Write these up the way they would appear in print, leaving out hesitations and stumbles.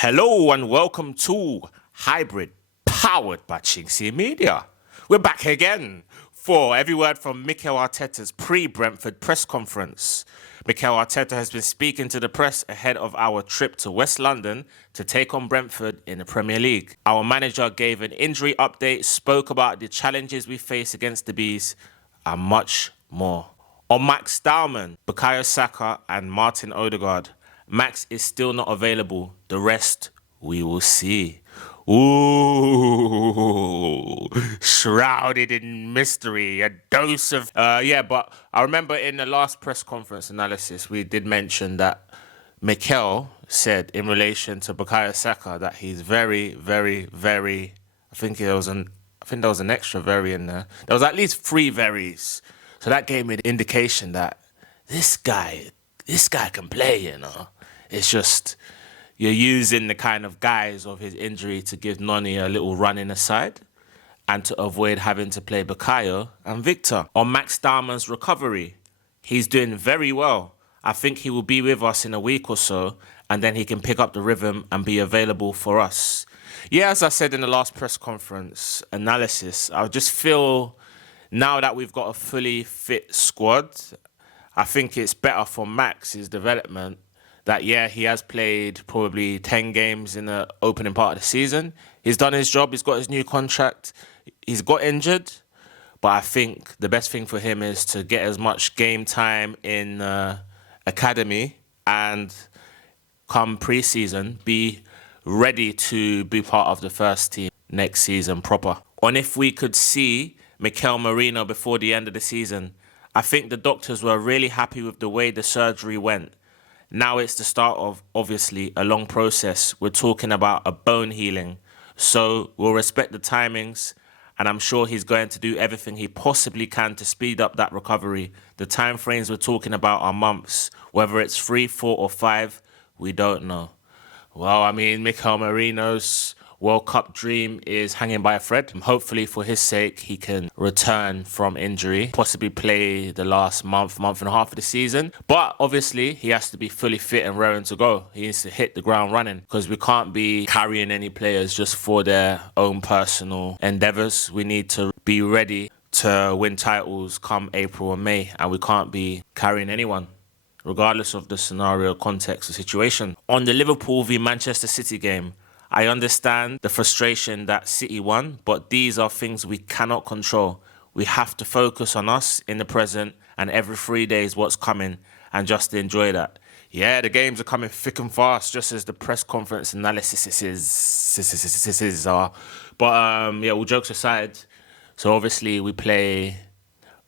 Hello and welcome to Hybrid, powered by chinkseyMEDIA. We're back again for every word from Mikel Arteta's pre-Brentford press conference. Mikel Arteta has been speaking to the press ahead of our trip to West London to take on Brentford in the Premier League. Our manager gave an injury update, spoke about the challenges we face against the Bees, and much more. On Max Dowman, Bukayo, Saka and Martin Odegaard, Max is still not available. The rest, we will see. Ooh, shrouded in mystery, a dose of... but I remember in the last press conference analysis, we did mention that Mikel said in relation to Bukayo Saka that he's very, very, very... I think there was an extra very in there. There was at least 3 veries. So that gave me the indication that this guy can play, you know. It's just you're using the kind of guise of his injury to give Noni a little run in the side and to avoid having to play Bukayo and Viktor. On Max Dowman's recovery, he's doing very well. I think he will be with us in a week or so and then he can pick up the rhythm and be available for us. Yeah, as I said in the last press conference analysis, I just feel now that we've got a fully fit squad, I think it's better for Max's development that, yeah, he has played probably 10 games in the opening part of the season. He's done his job. He's got his new contract. He's got injured. But I think the best thing for him is to get as much game time in academy and come pre-season, be ready to be part of the first team next season proper. And if we could see Mikel Merino before the end of the season, I think the doctors were really happy with the way the surgery went. Now it's the start of, obviously, a long process. We're talking about a bone healing. So we'll respect the timings, and I'm sure he's going to do everything he possibly can to speed up that recovery. The time frames we're talking about are months. Whether it's 3, 4 or 5, we don't know. Well, I mean, Mikel Merino's World Cup dream is hanging by a thread. Hopefully, for his sake, he can return from injury, possibly play the last month and a half of the season. But obviously, he has to be fully fit and raring to go. He needs to hit the ground running because we can't be carrying any players just for their own personal endeavours. We need to be ready to win titles come April or May, and we can't be carrying anyone, regardless of the scenario, context, or situation. On the Liverpool v Manchester City game, I understand the frustration that City won, but these are things we cannot control. We have to focus on us in the present and every 3 days what's coming and just enjoy that. Yeah, the games are coming thick and fast, just as the press conference analysis are. But all jokes aside, so obviously we play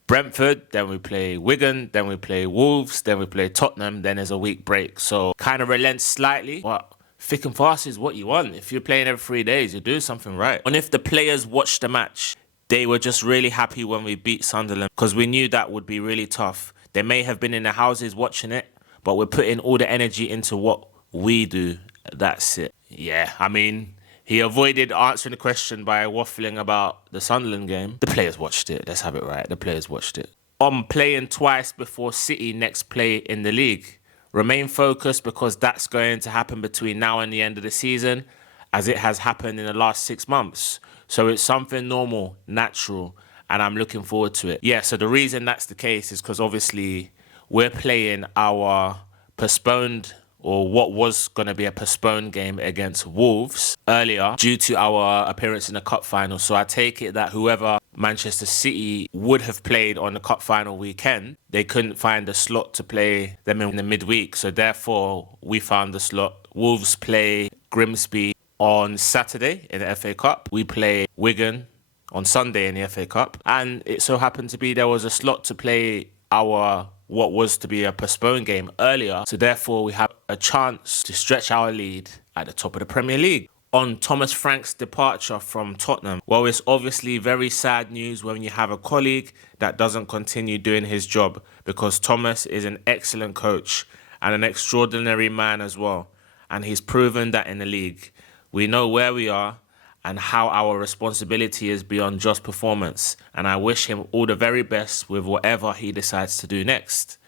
Brentford, then we play Wigan, then we play Wolves, then we play Tottenham, then there's a week break. So kind of relents slightly, but thick and fast is what you want. If you're playing every 3 days, you're doing something right. And if the players watched the match, they were just really happy when we beat Sunderland because we knew that would be really tough. They may have been in their houses watching it, but we're putting all the energy into what we do. That's it. Yeah, I mean, he avoided answering the question by waffling about the Sunderland game. The players watched it. Let's have it right. The players watched it. I'm playing twice before City next play in the league. Remain focused because that's going to happen between now and the end of the season, as it has happened in the last 6 months. So it's something normal, natural, and I'm looking forward to it. Yeah, so the reason that's the case is because obviously we're playing our postponed, or what was going to be a postponed game against Wolves earlier due to our appearance in the cup final. So I take it that whoever Manchester City would have played on the cup final weekend, they couldn't find a slot to play them in the midweek. So therefore, we found the slot. Wolves play Grimsby on Saturday in the FA Cup. We play Wigan on Sunday in the FA Cup. And it so happened to be there was a slot to play our what was to be a postponed game earlier. So therefore, we have a chance to stretch our lead at the top of the Premier League. On Thomas Frank's departure from Tottenham, well, it's obviously very sad news when you have a colleague that doesn't continue doing his job, because Thomas is an excellent coach and an extraordinary man as well. And he's proven that in the league. We know where we are and how our responsibility is beyond just performance. And I wish him all the very best with whatever he decides to do next.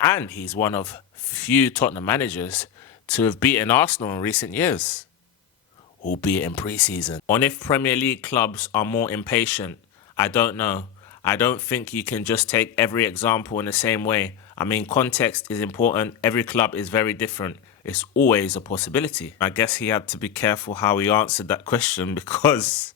And he's one of few Tottenham managers to have beaten Arsenal in recent years, albeit in pre-season. On if Premier League clubs are more impatient, I don't know. I don't think you can just take every example in the same way. I mean, context is important. Every club is very different. It's always a possibility. I guess he had to be careful how he answered that question because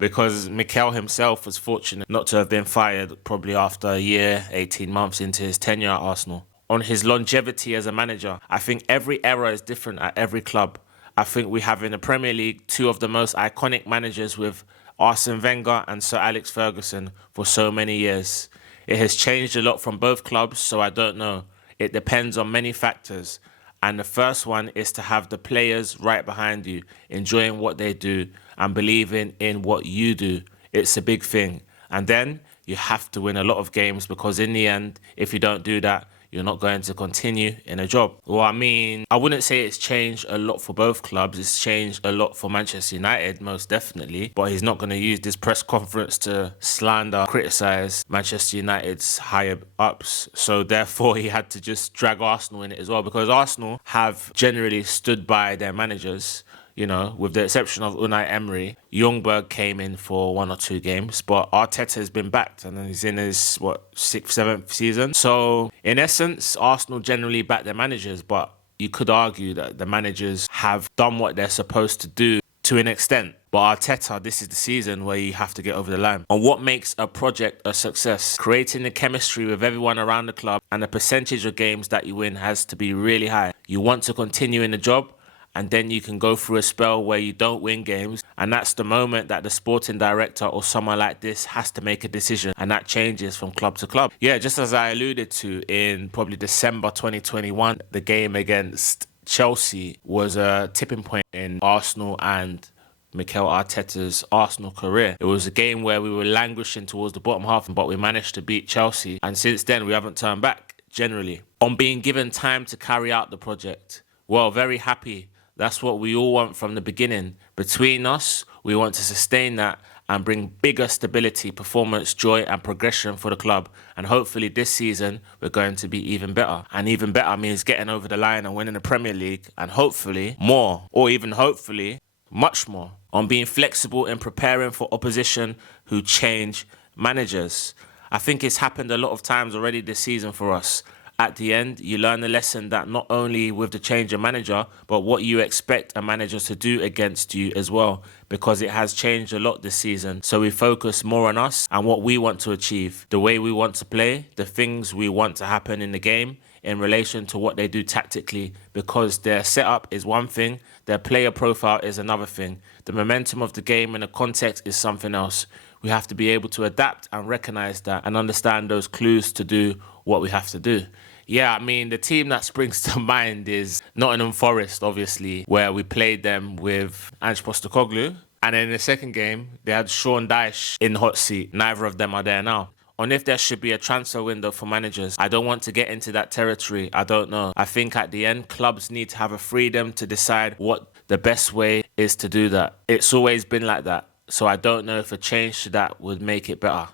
Mikel himself was fortunate not to have been fired probably after a year, 18 months into his tenure at Arsenal. On his longevity as a manager, I think every era is different at every club. I think we have in the Premier League two of the most iconic managers with Arsene Wenger and Sir Alex Ferguson for so many years. It has changed a lot from both clubs, so I don't know. It depends on many factors. And the first one is to have the players right behind you, enjoying what they do and believing in what you do. It's a big thing. And then you have to win a lot of games because in the end, if you don't do that, you're not going to continue in a job. Well, I mean, I wouldn't say it's changed a lot for both clubs. It's changed a lot for Manchester United, most definitely. But he's not going to use this press conference to slander, criticise Manchester United's higher ups. So therefore, he had to just drag Arsenal in it as well, because Arsenal have generally stood by their managers. You know, with the exception of Unai Emery. Ljungberg came in for 1 or 2 games, but Arteta has been backed and he's in his, 6th, 7th season. So, in essence, Arsenal generally back their managers, but you could argue that the managers have done what they're supposed to do to an extent. But Arteta, this is the season where you have to get over the line. On what makes a project a success, creating the chemistry with everyone around the club and the percentage of games that you win has to be really high. You want to continue in the job, and then you can go through a spell where you don't win games. And that's the moment that the sporting director or someone like this has to make a decision. And that changes from club to club. Yeah, just as I alluded to in probably December 2021, the game against Chelsea was a tipping point in Arsenal and Mikel Arteta's Arsenal career. It was a game where we were languishing towards the bottom half, but we managed to beat Chelsea. And since then, we haven't turned back, generally. On being given time to carry out the project, well, very happy. That's what we all want from the beginning. Between us, we want to sustain that and bring bigger stability, performance, joy and progression for the club. And hopefully this season, we're going to be even better. And even better means getting over the line and winning the Premier League. And hopefully more, or even hopefully much more. On being flexible in preparing for opposition who change managers. I think it's happened a lot of times already this season for us. At the end, you learn the lesson that not only with the change of manager, but what you expect a manager to do against you as well, because it has changed a lot this season. So we focus more on us and what we want to achieve, the way we want to play, the things we want to happen in the game in relation to what they do tactically, because their setup is one thing, their player profile is another thing. The momentum of the game and the context is something else. We have to be able to adapt and recognize that and understand those clues to do what we have to do. Yeah, I mean, the team that springs to mind is Nottingham Forest, obviously, where we played them with Ange Postecoglou. And then in the second game, they had Sean Dyche in the hot seat. Neither of them are there now. On if there should be a transfer window for managers, I don't want to get into that territory. I don't know. I think at the end, clubs need to have a freedom to decide what the best way is to do that. It's always been like that. So I don't know if a change to that would make it better.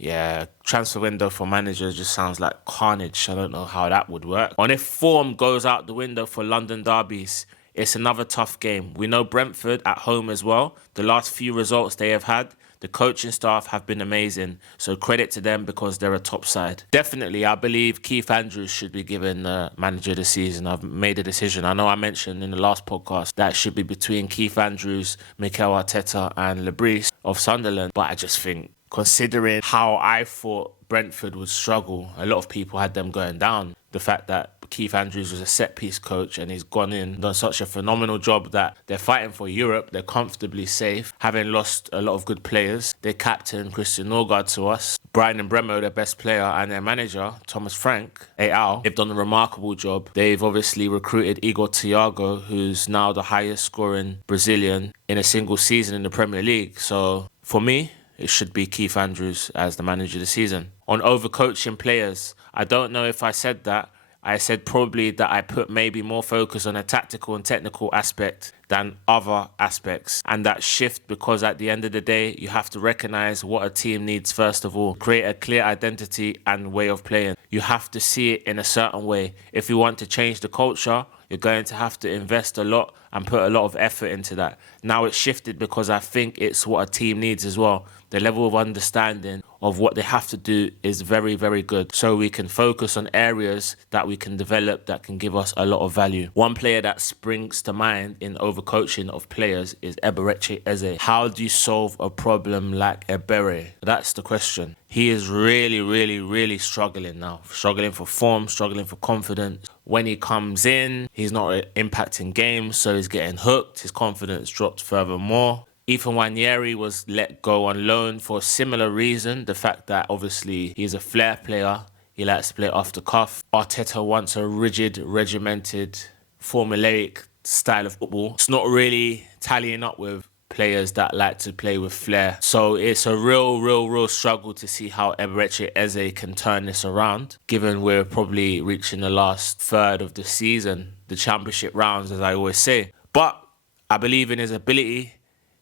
Yeah, transfer window for managers just sounds like carnage. I don't know how that would work. On if form goes out the window for London Derbies, it's another tough game. We know Brentford at home as well. The last few results they have had, the coaching staff have been amazing. So credit to them because they're a top side. Definitely, I believe Keith Andrews should be given manager of the season. I've made a decision. I know I mentioned in the last podcast that it should be between Keith Andrews, Mikel Arteta and Lebris of Sunderland. But I just think, considering how I thought Brentford would struggle, a lot of people had them going down. The fact that Keith Andrews was a set-piece coach and he's gone in, done such a phenomenal job that they're fighting for Europe, they're comfortably safe, having lost a lot of good players. Their captain, Christian Norgard, to us, Brian and Bremo, their best player, and their manager, Thomas Frank, et they've done a remarkable job. They've obviously recruited Igor Tudor, who's now the highest scoring Brazilian in a single season in the Premier League. So for me, it should be Keith Andrews as the manager of the season. On overcoaching players, I don't know if I said that. I said probably that I put maybe more focus on a tactical and technical aspect than other aspects. And that shift because at the end of the day, you have to recognize what a team needs first of all. Create a clear identity and way of playing. You have to see it in a certain way. If you want to change the culture, you're going to have to invest a lot and put a lot of effort into that. Now it's shifted because I think it's what a team needs as well. The level of understanding of what they have to do is very, very good. So we can focus on areas that we can develop that can give us a lot of value. One player that springs to mind in overcoaching of players is Eberechi Eze. How do you solve a problem like Ebere? That's the question. He is really, really, really struggling now. Struggling for form, struggling for confidence. When he comes in, he's not impacting games, so he's getting hooked. His confidence dropped furthermore. Ethan Nwaneri was let go on loan for a similar reason. The fact that obviously he's a flair player. He likes to play off the cuff. Arteta wants a rigid, regimented, formulaic style of football. It's not really tallying up with players that like to play with flair. So it's a real struggle to see how Eberechi Eze can turn this around, given we're probably reaching the last third of the season, the championship rounds, as I always say. But I believe in his ability,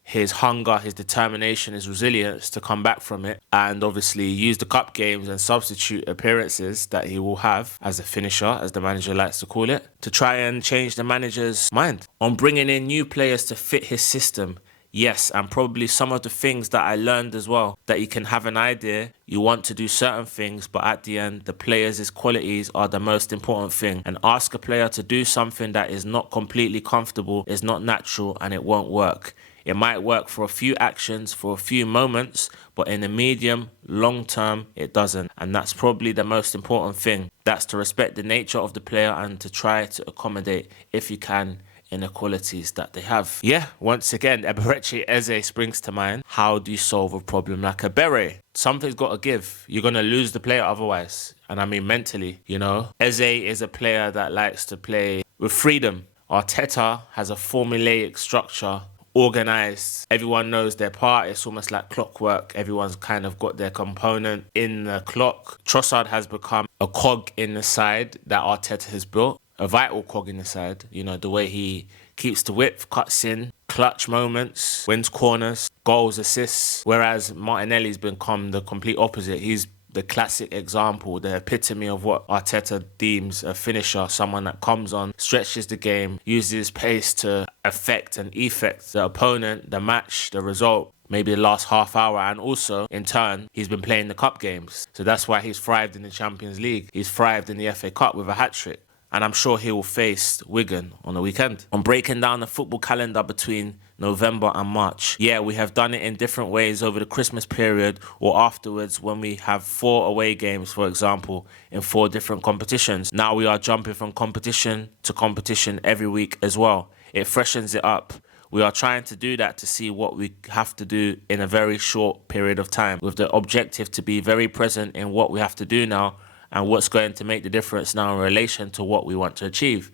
his hunger, his determination, his resilience to come back from it and obviously use the cup games and substitute appearances that he will have as a finisher, as the manager likes to call it, to try and change the manager's mind on bringing in new players to fit his system. Yes, and probably some of the things that I learned as well, that you can have an idea, you want to do certain things, but at the end, the players' qualities are the most important thing. And ask a player to do something that is not completely comfortable, is not natural, and it won't work. It might work for a few actions, for a few moments, but in the medium, long term, it doesn't. And that's probably the most important thing. That's to respect the nature of the player and to try to accommodate, if you can, inequalities that they have. Yeah, once again, Eberechi Eze springs to mind. How do you solve a problem like Ebere? Something's got to give. You're going to lose the player otherwise. And I mean mentally, you know. Eze is a player that likes to play with freedom. Arteta has a formulaic structure, organized. Everyone knows their part. It's almost like clockwork. Everyone's kind of got their component in the clock. Trossard has become a cog in the side that Arteta has built. A vital cog in the side. You know, the way he keeps the width, cuts in, clutch moments, wins corners, goals, assists. Whereas Martinelli's become the complete opposite. He's the classic example, the epitome of what Arteta deems a finisher, someone that comes on, stretches the game, uses pace to affect and effect the opponent, the match, the result, maybe the last half hour, and also, in turn, he's been playing the cup games. So that's why he's thrived in the Champions League. He's thrived in the FA Cup with a hat-trick. And I'm sure he will face Wigan on the weekend. On breaking down the football calendar between November and March, yeah, we have done it in different ways over the Christmas period or afterwards when we have 4 away games, for example, in 4 different competitions. Now we are jumping from competition to competition every week as well. It freshens it up. We are trying to do that to see what we have to do in a very short period of time, with the objective to be very present in what we have to do now and what's going to make the difference now in relation to what we want to achieve.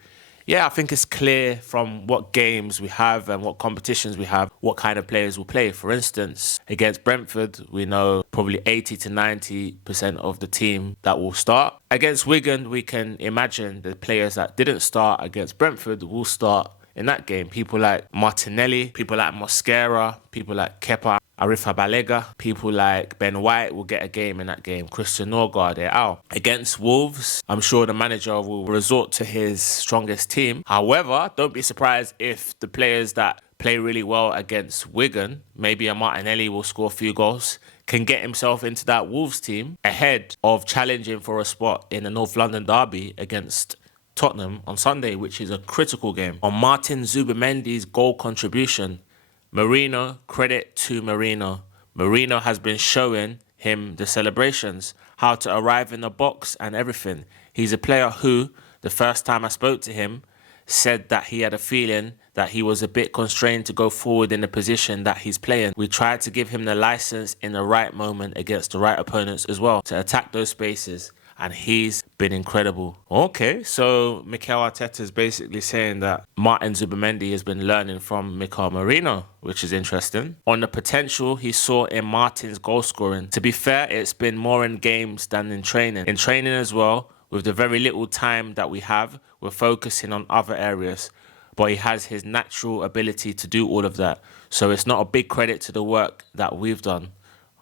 Yeah, I think it's clear from what games we have and what competitions we have, what kind of players will play. For instance, against Brentford, we know probably 80 to 90% of the team that will start. Against Wigan, we can imagine the players that didn't start against Brentford will start in that game. People like Martinelli, people like Mosquera, people like Kepa Arrizabalaga, people like Ben White will get a game in that game. Christian Norgard, they're out. Against Wolves, I'm sure the manager will resort to his strongest team. However, don't be surprised if the players that play really well against Wigan, maybe a Martinelli will score a few goals, can get himself into that Wolves team ahead of challenging for a spot in the North London Derby against Tottenham on Sunday, which is a critical game. On Martin Zubimendi's goal contribution, Merino, credit to Merino. Merino has been showing him the celebrations, how to arrive in the box and everything. He's a player who, the first time I spoke to him, said that he had a feeling that he was a bit constrained to go forward in the position that he's playing. We tried to give him the license in the right moment against the right opponents as well to attack those spaces. And he's been incredible. Okay, so Mikel Arteta is basically saying that Martin Zubimendi has been learning from Mikel Merino, which is interesting. On the potential he saw in Martin's goal scoring. To be fair, it's been more in games than in training. In training as well, with the very little time that we have, we're focusing on other areas. But he has his natural ability to do all of that. So it's not a big credit to the work that we've done.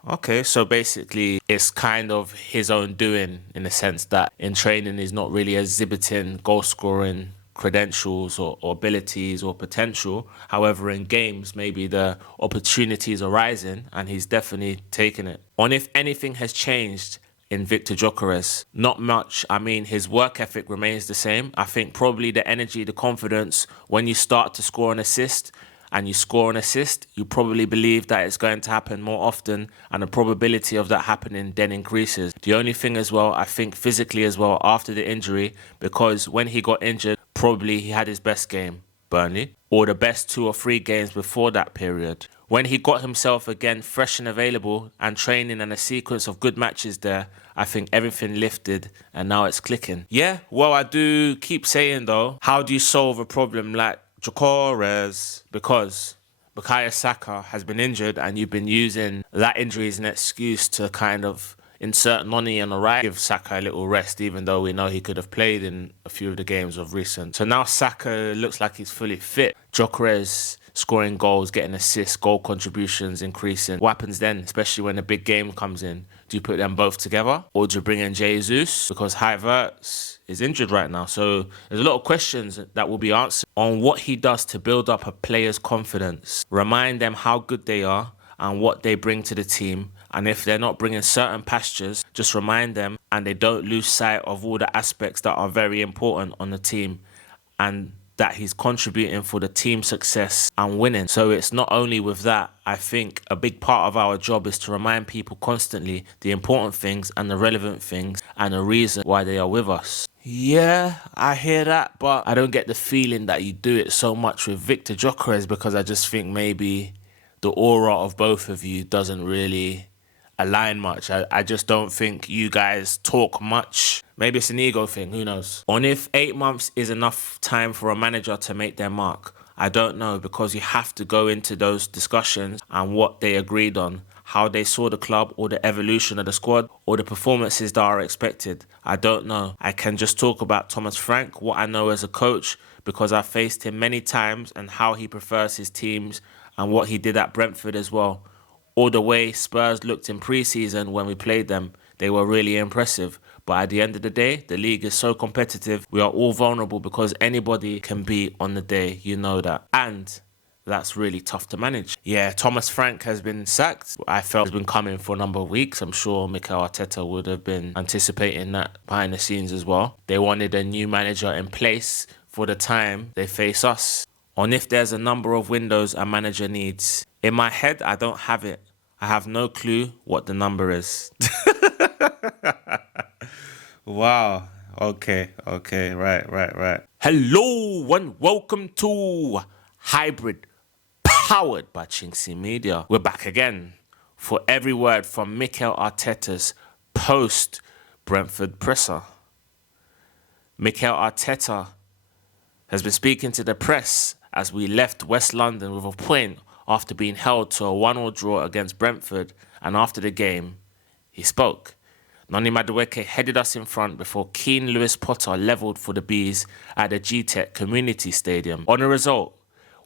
Okay, so basically it's kind of his own doing in the sense that in training he's not really exhibiting goal scoring credentials or abilities or potential. However, in games, maybe the opportunities are rising and he's definitely taken it. On if anything has changed in Viktor Gyökeres, not much. I mean, his work ethic remains the same. I think probably the energy, the confidence, when you start to score an assist and you score an assist, you probably believe that it's going to happen more often, and the probability of that happening then increases. The only thing as well, I think physically as well, after the injury, because when he got injured, probably he had his best game, Burnley, or the best 2 or 3 games before that period. When he got himself again fresh and available and training and a sequence of good matches there, I think everything lifted and now it's clicking. Yeah, well, I do keep saying though, how do you solve a problem like Gyökeres? Because Bukayo Saka has been injured and you've been using that injury as an excuse to kind of insert Noni on the right, give Saka a little rest, even though we know he could have played in a few of the games of recent. So now Saka looks like he's fully fit. Gyökeres scoring goals, getting assists, goal contributions increasing. What happens then, especially when a big game comes in? Do you put them both together? Or do you bring in Jesus? Because Havertz is injured right now. So there's a lot of questions that will be answered on what he does to build up a player's confidence. Remind them how good they are and what they bring to the team. And if they're not bringing certain pastures, just remind them and they don't lose sight of all the aspects that are very important on the team and that he's contributing for the team success and winning. So it's not only with that, I think a big part of our job is to remind people constantly the important things and the relevant things and the reason why they are with us. Yeah, I hear that, but I don't get the feeling that you do it so much with Viktor Gyökeres, because I just think maybe the aura of both of you doesn't really align much. I just don't think you guys talk much. Maybe it's an ego thing, who knows? On if 8 months is enough time for a manager to make their mark, I don't know, because you have to go into those discussions and what they agreed on, how they saw the club or the evolution of the squad or the performances that are expected. I don't know. I can just talk about Thomas Frank, what I know as a coach, because I faced him many times and how he prefers his teams and what he did at Brentford as well. All the way Spurs looked in pre-season when we played them, they were really impressive. But at the end of the day, the league is so competitive. We are all vulnerable because anybody can be on the day, you know that. And that's really tough to manage. Yeah, Thomas Frank has been sacked. I felt it's been coming for a number of weeks. I'm sure Mikel Arteta would have been anticipating that behind the scenes as well. They wanted a new manager in place for the time they face us. On if there's a number of windows a manager needs. In my head, I don't have it. I have no clue what the number is. Wow. Okay. Right. Hello and welcome to Hybrid, powered by chinkseyMEDIA. We're back again for every word from Mikel Arteta's post-Brentford presser. Mikel Arteta has been speaking to the press as we left West London with a point after being held to a 1-1 draw against Brentford, and after the game, he spoke. Noni Madueke headed us in front before Keane Lewis Potter levelled for the Bees at the Gtech Community Stadium. On the result,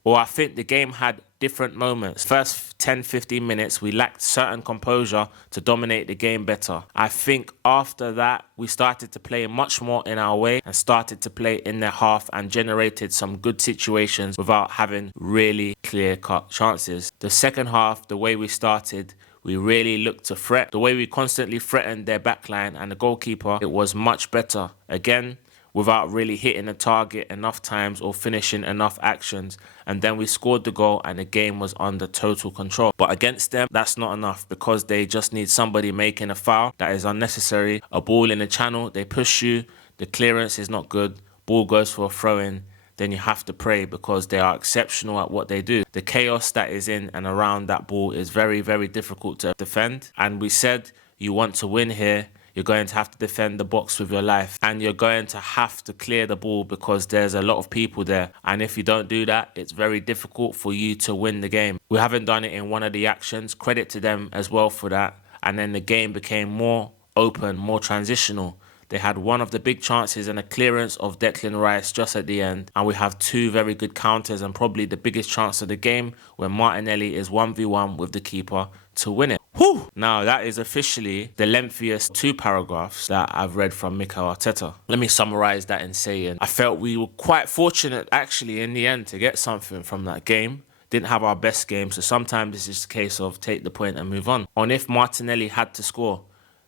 well, I think the game had different moments. First 10-15 minutes, we lacked certain composure to dominate the game better. I think after that, we started to play much more in our way and started to play in their half and generated some good situations without having really clear-cut chances. The second half, the way we started, we really looked to threat. The way we constantly threatened their backline and the goalkeeper, it was much better. Again, without really hitting the target enough times or finishing enough actions. And then we scored the goal and the game was under total control. But against them, that's not enough because they just need somebody making a foul that is unnecessary. A ball in the channel, they push you, the clearance is not good, ball goes for a throw-in, then you have to pray because they are exceptional at what they do. The chaos that is in and around that ball is very, very difficult to defend. And we said you want to win here, you're going to have to defend the box with your life. And you're going to have to clear the ball because there's a lot of people there. And if you don't do that, it's very difficult for you to win the game. We haven't done it in one of the actions. Credit to them as well for that. And then the game became more open, more transitional. They had one of the big chances and a clearance of Declan Rice just at the end. And we have two very good counters and probably the biggest chance of the game where Martinelli is 1v1 with the keeper to win it. Whew. Now, that is officially the lengthiest 2 paragraphs that I've read from Mikel Arteta. Let me summarize that in saying I felt we were quite fortunate, actually, in the end to get something from that game. Didn't have our best game, so sometimes it's just a case of take the point and move on. On if Martinelli had to score,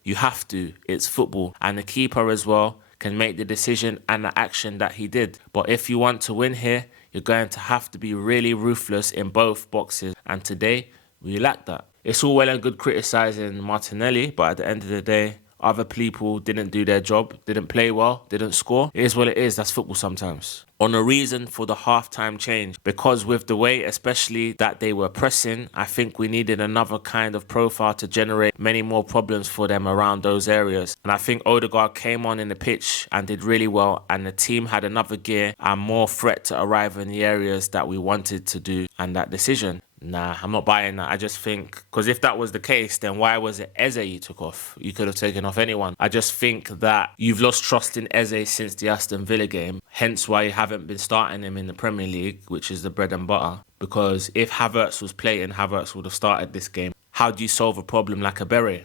you have to. It's football. And the keeper as well can make the decision and the action that he did. But if you want to win here, you're going to have to be really ruthless in both boxes. And today, we lack that. It's all well and good criticising Martinelli, but at the end of the day, other people didn't do their job, didn't play well, didn't score. It is what it is. That's football sometimes. On a reason for the half-time change, because with the way, especially that they were pressing, I think we needed another kind of profile to generate many more problems for them around those areas. And I think Odegaard came on in the pitch and did really well, and the team had another gear and more threat to arrive in the areas that we wanted to do, and that decision. Nah, I'm not buying that. I just think, because if that was the case, then why was it Eze you took off? You could have taken off anyone. I just think that you've lost trust in Eze since the Aston Villa game, hence why you haven't been starting him in the Premier League, which is the bread and butter. Because if Havertz was playing, Havertz would have started this game. How do you solve a problem like Ebere?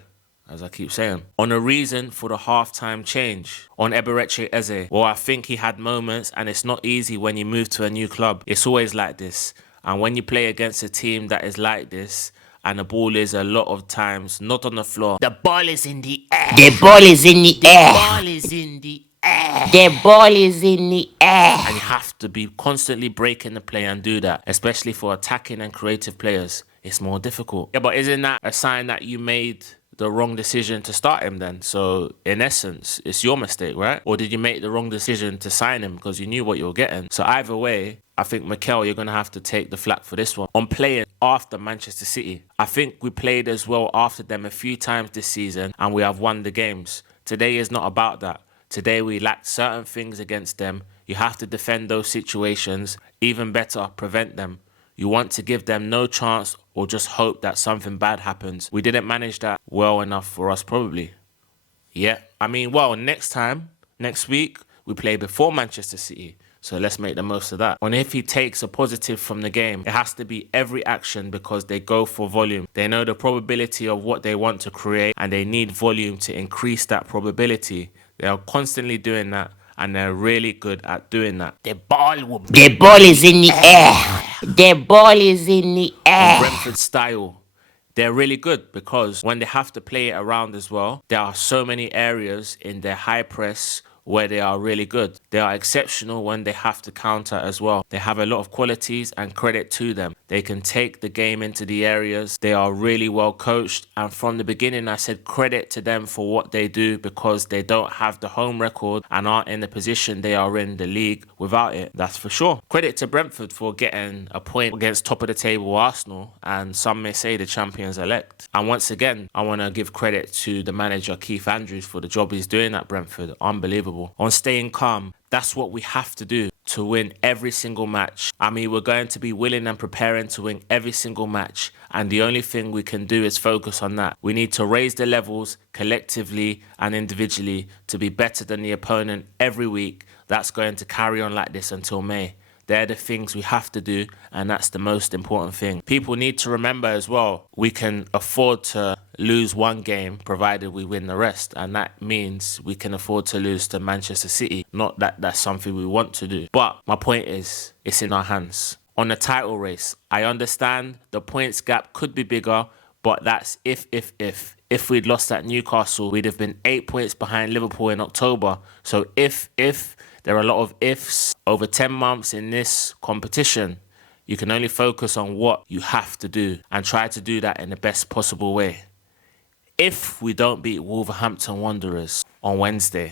As I keep saying. On a reason for the half-time change. On Eberechi Eze, well, I think he had moments, and it's not easy when you move to a new club. It's always like this. And when you play against a team that is like this, and the ball is a lot of times not on the floor. The ball is in the air. The ball is in the air. The ball is in the air. The ball is in the air. And you have to be constantly breaking the play and do that, especially for attacking and creative players. It's more difficult. Yeah, but isn't that a sign that you made the wrong decision to start him then? So in essence, it's your mistake, right? Or did you make the wrong decision to sign him because you knew what you were getting? So either way, I think Mikel, you're going to have to take the flak for this one. On playing after Manchester City, I think we played as well after them a few times this season and we have won the games. Today is not about that. Today we lacked certain things against them. You have to defend those situations. Even better, prevent them. You want to give them no chance or just hope that something bad happens. We didn't manage that well enough for us probably. Yeah, I mean, well, next week, we play before Manchester City. So let's make the most of that. And if he takes a positive from the game, it has to be every action because they go for volume. They know the probability of what they want to create and they need volume to increase that probability. They are constantly doing that and they're really good at doing that. The ball is in the air. The ball is in the air. Brentford style. They're really good because when they have to play it around as well, there are so many areas in their high press where they are really good. They are exceptional when they have to counter as well. They have a lot of qualities and credit to them. They can take the game into the areas. They are really well coached. And from the beginning, I said credit to them for what they do because they don't have the home record and aren't in the position they are in the league without it. That's for sure. Credit to Brentford for getting a point against top of the table Arsenal and some may say the champions elect. And once again, I want to give credit to the manager Keith Andrews for the job he's doing at Brentford. Unbelievable. On staying calm, that's what we have to do to win every single match. I mean, we're going to be willing and preparing to win every single match. And the only thing we can do is focus on that. We need to raise the levels collectively and individually to be better than the opponent every week. That's going to carry on like this until May. They're the things we have to do, and that's the most important thing. People need to remember as well, we can afford to lose one game provided we win the rest, and that means we can afford to lose to Manchester City. Not that that's something we want to do, but my point is, it's in our hands. On the title race, I understand the points gap could be bigger, but that's if. If we'd lost at Newcastle, we'd have been 8 points behind Liverpool in October. So if, there are a lot of ifs. Over 10 months in this competition, you can only focus on what you have to do and try to do that in the best possible way. If we don't beat Wolverhampton Wanderers on Wednesday,